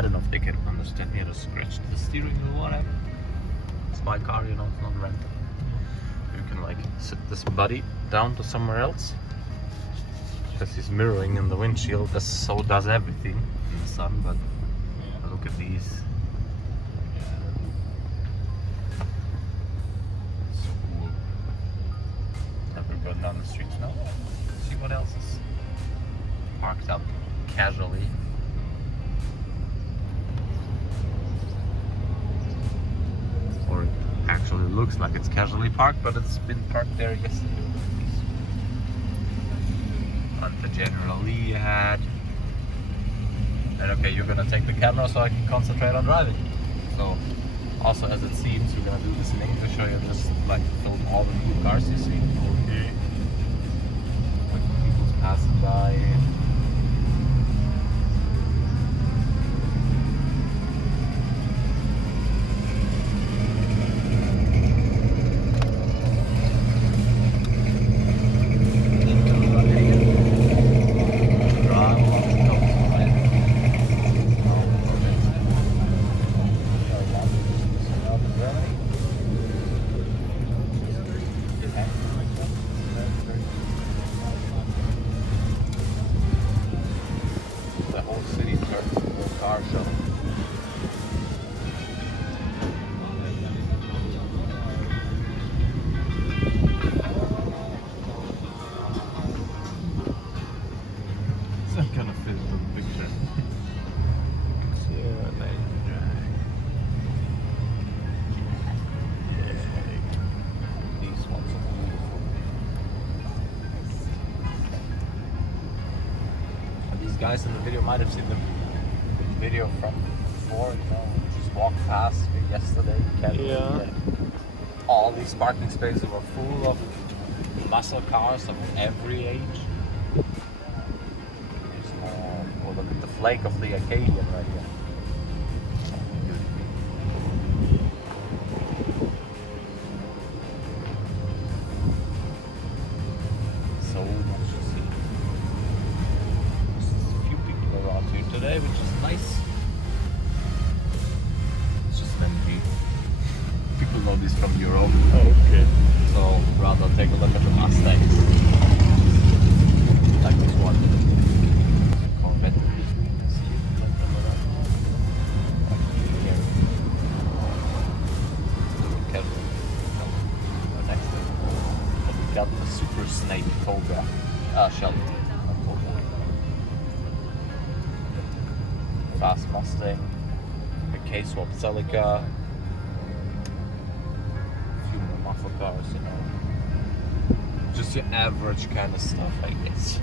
I don't know if they can understand me to scratch the steering wheel or whatever. It's my car, you know, it's not rented. You can like sit this buddy down to somewhere else. Because he's mirroring in the windshield, so does everything in the sun, but look at these. So cool. We're going down the streets now. See what else is parked up casually. Or it actually looks like it's casually parked, but it's been parked there yesterday. On the General Lee had. And okay, you're gonna take the camera so I can concentrate on driving. So, also as it seems, we're gonna do this in English, so you just like film all the new cars you see. Okay. Like people's passing by. Guys in the video might have seen the video from before, you know, just walked past yesterday. Yeah. All these parking spaces were full of muscle cars of every age. Well, look at the flake of the Acadian right here. So much to see. Today, which is nice. It's just empty. People know this from Europe. Oh, okay. So rather take a look at the Mustangs. Like this one. Corvette. Next thing. We got the Super Snake Cobra. Shelby. Fast Mustang, a K-Swap Celica, a few more muscle cars, you know. Just your average kind of stuff, I guess.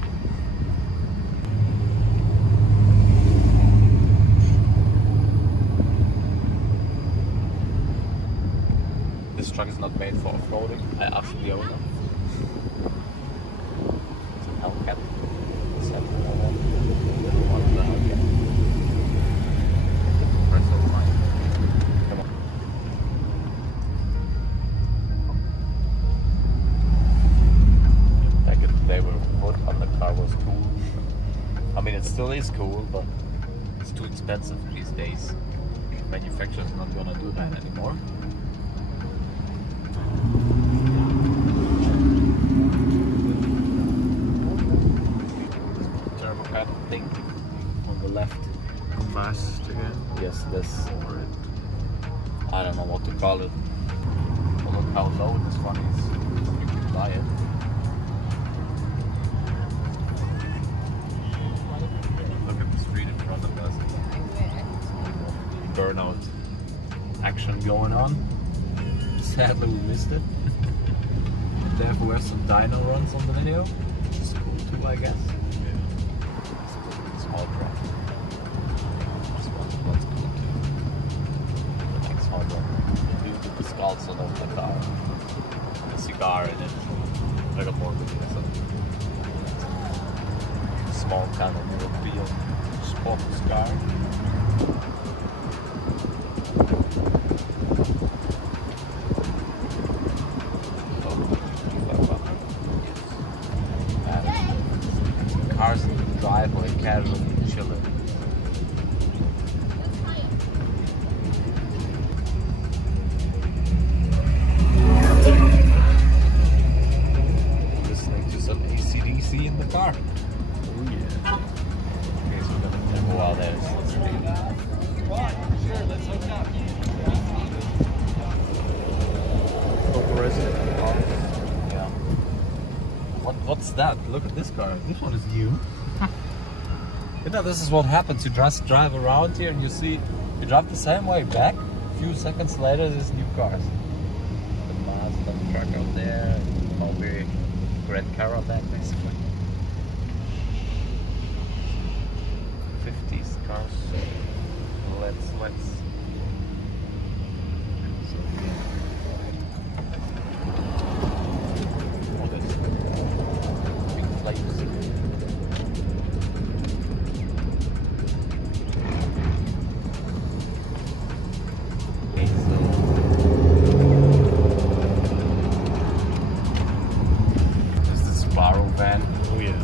This truck is not made for off-roading. I asked the owner. It's an Hellcat. It still is cool, but it's too expensive these days. Manufacturer's not gonna do that anymore. Turbo kind of thing on the left. Combust again? Yes, this. I don't know what to call it. But look how low this one is. You can buy it. Burnout action going on. Sadly we missed it. And therefore we have some dyno runs on the video, which is cool too, I guess. Small truck. This one's cool too. The next hard one. Dude with the skulls on the car. A cigar in it. Like a Morgan or something. Small kind of European sports car. Cars in the driveway, casually chilling. that? Look at this car. This one is new. You know, this is what happens. You just drive around here and you see, you drive the same way back. A few seconds later, there's new cars. The Mazda truck out there, Mobile Red Caravan, basically. 50s cars. Let's. So, oh, this big flames. Van. Oh yeah.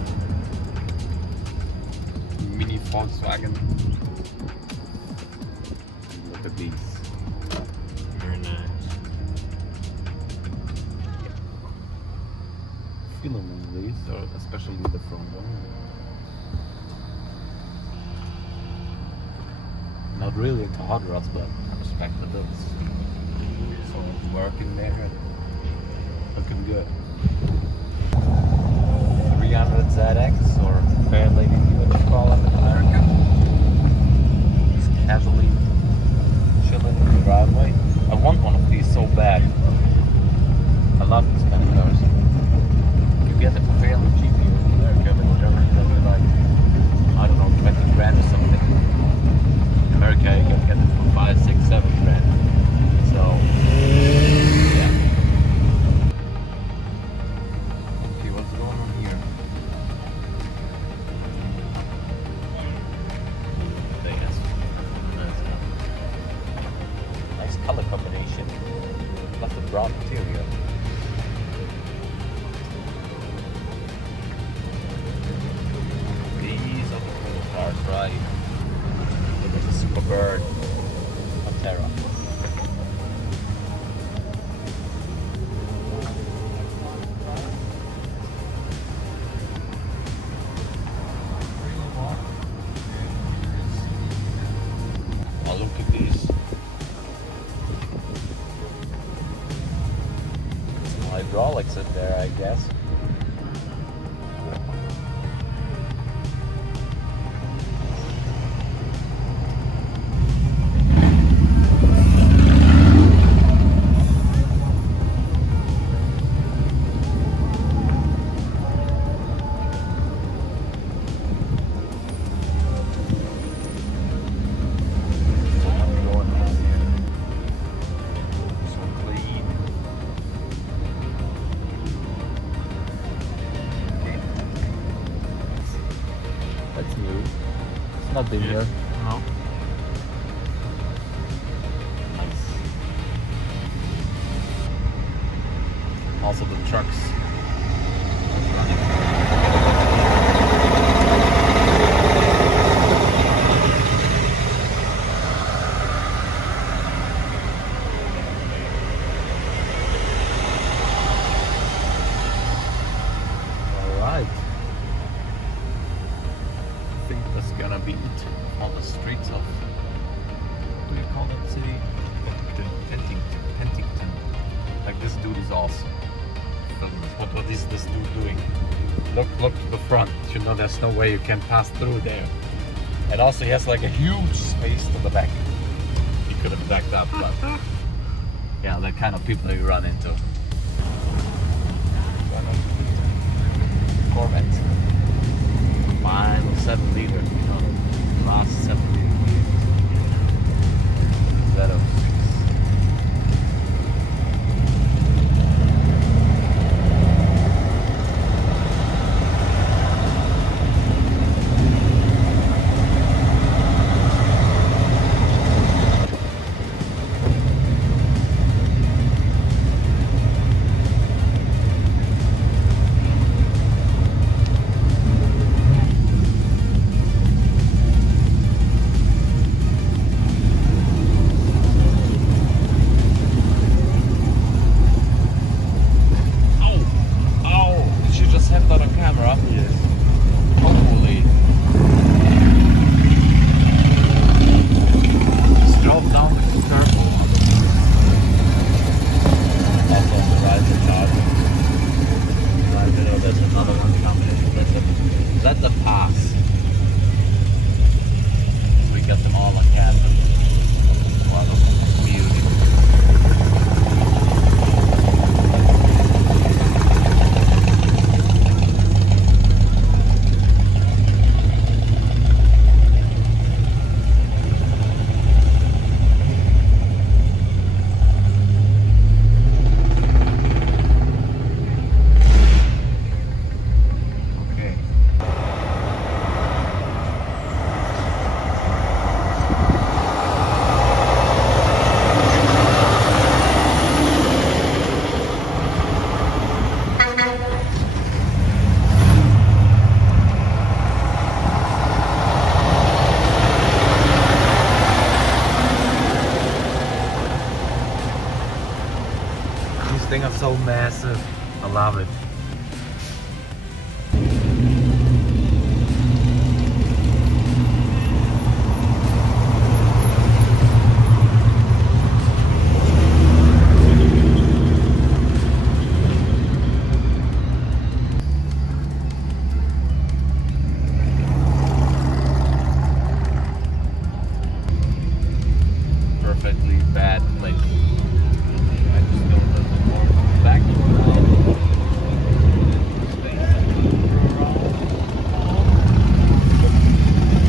Mini Volkswagen. Look at these. Very nice. Feeling these, or especially the front one. Not really into hot rods, but I respect the looks. So it's working there. Looking good. 300 ZX, or Fair Lady, what they call them in America. Just casually chilling in the driveway. I want one of these so bad. I love these kind of cars. You get it fairly cheap here in America, but in Germany they're like, I don't know, 20 grand or something. In America you can get it for 5, 6, 7 grand. So, yeah. Okay, what's going on here? Nice color combination. Plus the brown interior. These are the cool cars, right? Look at the Superbird Pantera. Oh, look at these. Some hydraulics in there, I guess. That's new. It's not been here. No. Nice. Also the trucks. Alright. I think that's gonna be it on the streets of, what do you call that city? Penticton. Like, this dude is awesome. What is this dude doing? Look to the front. You know there's no way you can pass through there. And also he has like a huge space to the back. He could have backed up, but yeah, the kind of people you run into. Corvette. Final 7 liter. Last 7 liter. Z06. so massive. I love it. Perfectly bad place. I just go a little bit more back.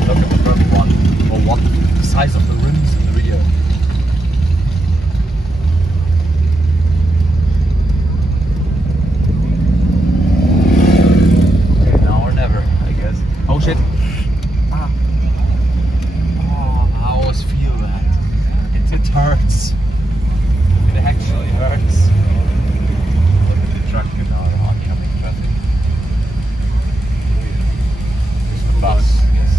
Look at the front one. Oh, what the size of the rims in the rear. Okay, now or never, I guess. Oh shit. Ah. Oh, I always feel that. It hurts. It actually hurts. Look at the truck in our oncoming traffic. It's the bus, yes.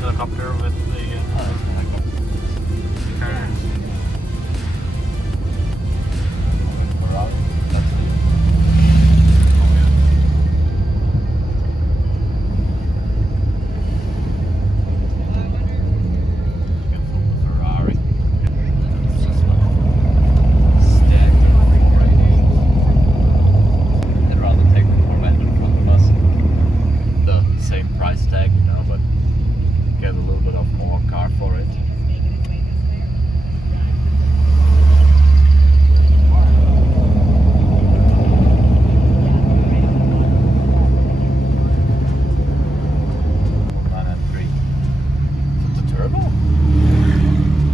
Helicopter with the cars. Ferrari, that's it. Ferrari. I'd rather take the Corvette in front of us. The same price tag, you know, but get a little bit of more car for it. Is it a turbo?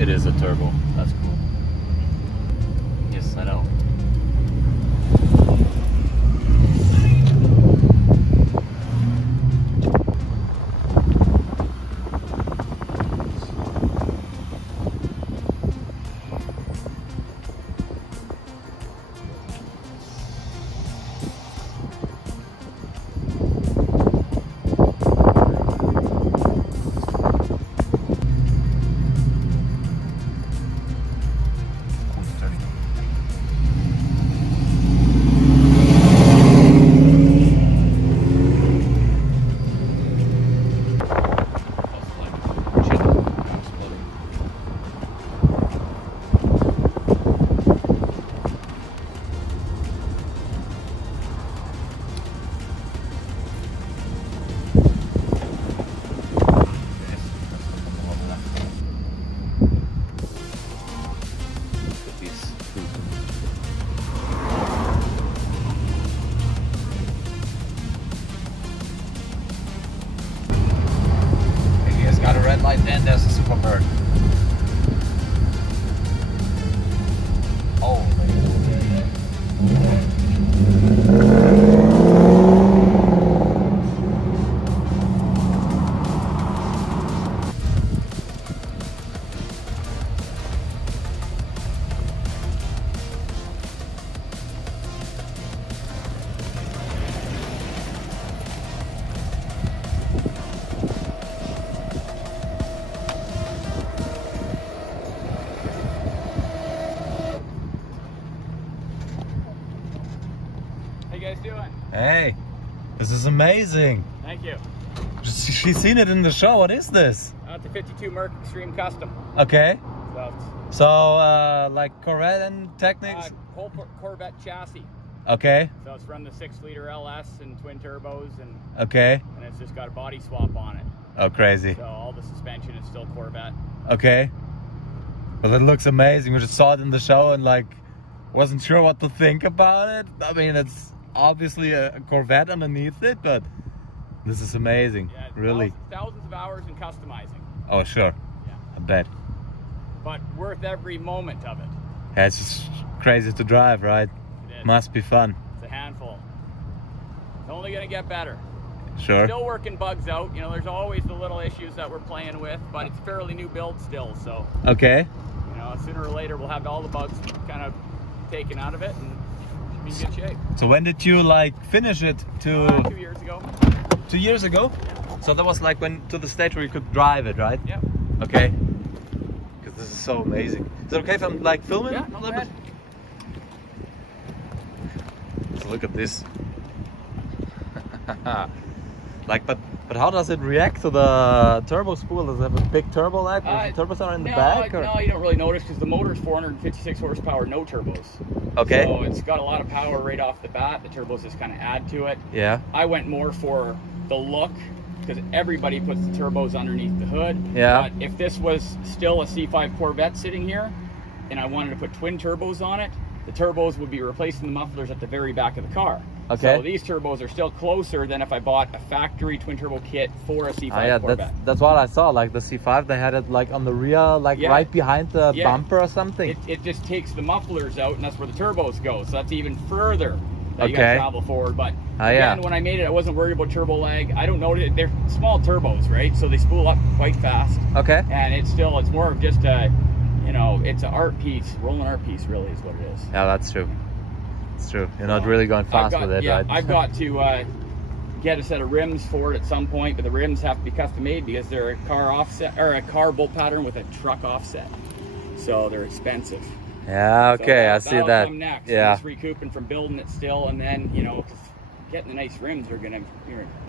It is a turbo. That's cool. Yes, I know. Got a red light and there's a super bird. Oh, hey, this is amazing. Thank you. She's seen it in the show. What is this? It's a 52 Merc Extreme Custom. Okay. So shafts. So, like Corvette and Technics? Whole Corvette chassis. Okay. So it's from the 6-liter LS and twin turbos, and Okay. it's just got a body swap on it. Oh, crazy. So all the suspension is still Corvette. Okay. Well, it looks amazing. We just saw it in the show and like wasn't sure what to think about it. I mean, it's obviously a Corvette underneath it, but this is amazing. Yeah, really. Thousands of hours in customizing. Oh, sure. Yeah. I bet. But worth every moment of it. Yeah, it's just crazy to drive, right? It is. Must be fun. It's a handful. It's only going to get better. Sure. Still working bugs out. You know, there's always the little issues that we're playing with, but it's a fairly new build still. So, Okay. you know, sooner or later we'll have all the bugs kind of taken out of it and should be in good shape. So when did you like finish it? 2 years ago. 2 years ago? Yeah. So that was like when to the stage where you could drive it, right? Yeah. Okay. Because this is so amazing. Is it okay if I'm like filming Yeah, a go little ahead. bit? So look at this. Like, but how does it react to the turbo spool? Does it have a big turbo lag? Or the turbos are in the back? Or? No, you don't really notice because the motor's 456 horsepower, no turbos. Okay. So it's got a lot of power right off the bat. The turbos just kind of add to it. Yeah. I went more for the look because everybody puts the turbos underneath the hood. Yeah. But if this was still a C5 Corvette sitting here and I wanted to put twin turbos on it, the turbos would be replacing the mufflers at the very back of the car. Okay. So these turbos are still closer than if I bought a factory twin turbo kit for a C5 Yeah, Corvette. that's what I saw. Like the C5, they had it like on the rear, like Yeah. right behind the Yeah. bumper or something. It just takes the mufflers out, and that's where the turbos go. So that's even further that you Okay. gotta travel forward. But yeah. again, when I made it, I wasn't worried about turbo lag. I don't know, they're small turbos, right? So they spool up quite fast. Okay. And it's more of just a, you know, it's an art piece, rolling art piece really is what it is. Yeah, that's true. It's true. You're not really going fast with it, right? I've got to get a set of rims for it at some point, but the rims have to be custom made because they're a car offset or a car bolt pattern with a truck offset. So they're expensive. Yeah, okay, So I see that'll that. come next. Yeah. I'm just recouping from building it still, and then, you know, 'cause getting the nice rims are gonna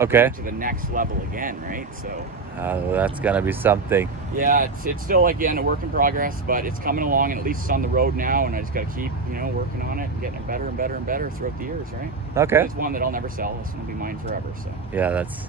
Okay. to the next level again, right? So That's gonna be something. yeah, it's still again a work in progress, but it's coming along, and at least it's on the road now, and I just got to keep, you know, working on it and getting it better and better and better throughout the years, right? Okay. It's one that I'll never sell. This one will be mine forever. So Yeah, that's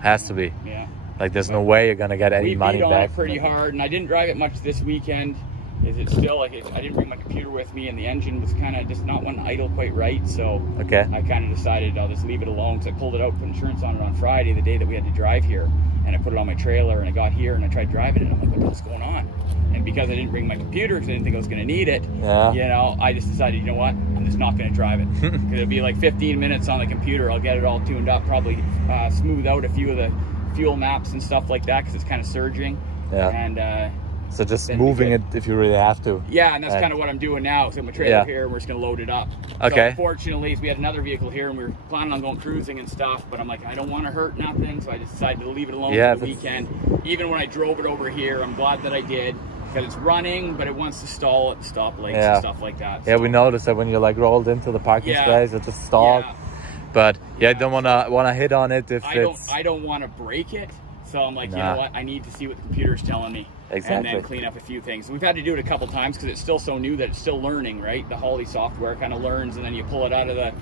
has to be. yeah, Like, there's no way you're gonna get any we money beat on back. it pretty hard, and I didn't drive it much this weekend. Is it still like I didn't bring my computer with me, and the engine was kind of just not wanting to idle quite right, so Okay. I kind of decided I'll just leave it alone. Because I pulled it out, put insurance on it on Friday, the day that we had to drive here, and I put it on my trailer, and I got here and I tried driving it, and I'm like, what's going on? And because I didn't bring my computer because I didn't think I was going to need it, Yeah. you know, I just decided, you know what, I'm just not going to drive it because it'll be like 15 minutes on the computer. I'll get it all tuned up, probably smooth out a few of the fuel maps and stuff like that because it's kind of surging. Yeah. And So just then moving we it if you really have to. yeah, and that's And- kind of what I'm doing now. So I'm a trailer Yeah. here, and we're just gonna load it up. Okay. So fortunately, we had another vehicle here, and we were planning on going cruising and stuff. But I'm like, I don't want to hurt nothing, so I just decided to leave it alone Yeah, for the weekend. Even when I drove it over here, I'm glad that I did because it's running, but it wants to stall at the stoplights Yeah. and stuff like that. Yeah, So, we noticed that when you like rolled into the parking Yeah. space, it just stalled. Yeah. But yeah, I Yeah. don't wanna hit on it if it's. I don't want to break it. So I'm like, you Nah. know what? I need to see what the computer's telling me. Exactly. And then clean up a few things. We've had to do it a couple times because it's still so new that it's still learning, right? The Holly software kind of learns, and then you pull it out of the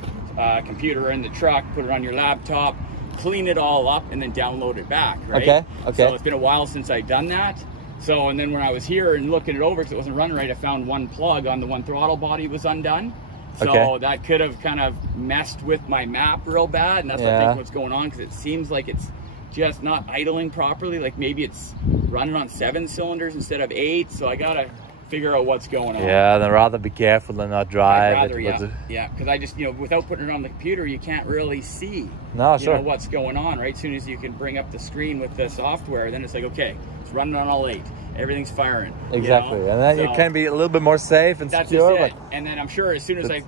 computer in the truck, put it on your laptop, clean it all up, and then download it back, right? Okay, okay. So it's been a while since I've done that. So, and then when I was here and looking it over because it wasn't running right, I found one plug on the one throttle body was undone. So Okay. that could have kind of messed with my map real bad, and that's what I Yeah. think what's going on because it seems like it's just not idling properly. Like maybe it's running on 7 cylinders instead of 8. So I gotta figure out what's going on. Yeah, then rather be careful and not drive. I'd rather, it yeah, with yeah, because I just, you know, without putting it on the computer, you can't really see, No, you sure. know, what's going on, right? As soon as you can bring up the screen with the software, then it's like, okay, it's running on all 8, everything's firing. you Exactly, know? and then you So can be a little bit more safe and that's secure. just it. And then I'm sure as soon as I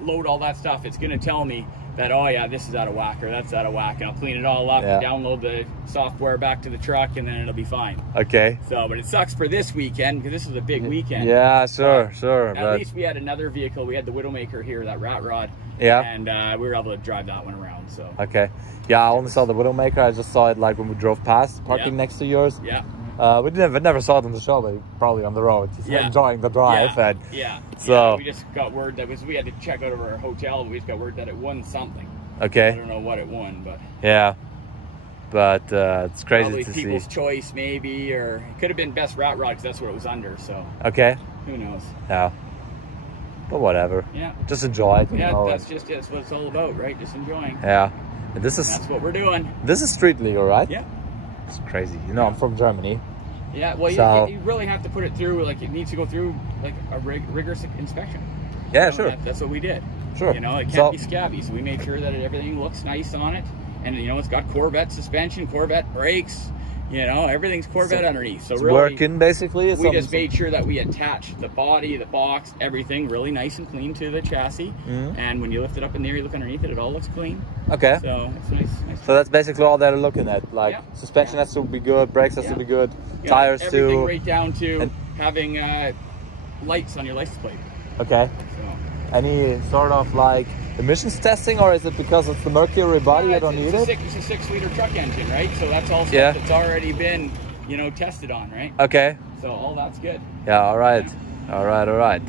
load all that stuff, it's gonna tell me that, oh yeah, this is out of whack or that's out of whack, and I'll clean it all up and Yeah. download the software back to the truck, and then it'll be fine. Okay. So, but it sucks for this weekend because this is a big weekend. Yeah, sure, But sure. At But least we had another vehicle. We had the Widowmaker here, that rat rod. Yeah. And we were able to drive that one around. So okay. Yeah, I only saw the Widowmaker. I just saw it like when we drove past, parking Yeah. next to yours. yeah, We never saw it on the show, but probably on the road. He's enjoying the drive. Yeah. And Yeah. so yeah, we just got word that we had to check out of our hotel. But we just got word that it won something. I okay. don't know what it won, but Yeah. But it's crazy probably to People's see. Choice maybe, or it could have been Best Rat Rod because that's what it was under. So Okay. who knows? Yeah. But whatever. Yeah. Just enjoy it. You Yeah, know, that's just it. That's what it's all about, right? Just enjoying. yeah. And this That's what we're doing. is street legal, right? Yeah. It's crazy. You know, I'm from Germany. Yeah. Well, So- you really have to put it through. Like it needs to go through like a rigorous inspection. Yeah, You know, sure. That's what we did. Sure. You know, it can't So- be scabby, so we made sure that everything looks nice on it, and you know, it's got Corvette suspension, Corvette brakes. You know, everything's Corvette underneath. So It's really, working basically. we just made sure that we attached the body, the box, everything really nice and clean to the chassis. Mhm. And when you lift it up in the air, you look underneath it, it all looks clean. Okay. So it's nice. So that's basically all they're looking at. Like Yeah. suspension has to be good, brakes has to Yeah. be good, Yeah, tires everything too. right down to And- having lights on your license plate. Okay. So. Any sort of like emissions testing, or is it because it's the Mercury body Yeah, you don't need it? It's a 6-liter truck engine, right? So that's all stuff Yeah. that's already been, you know, tested on, right? Okay. So all that's good. Yeah. All right. All right. All right.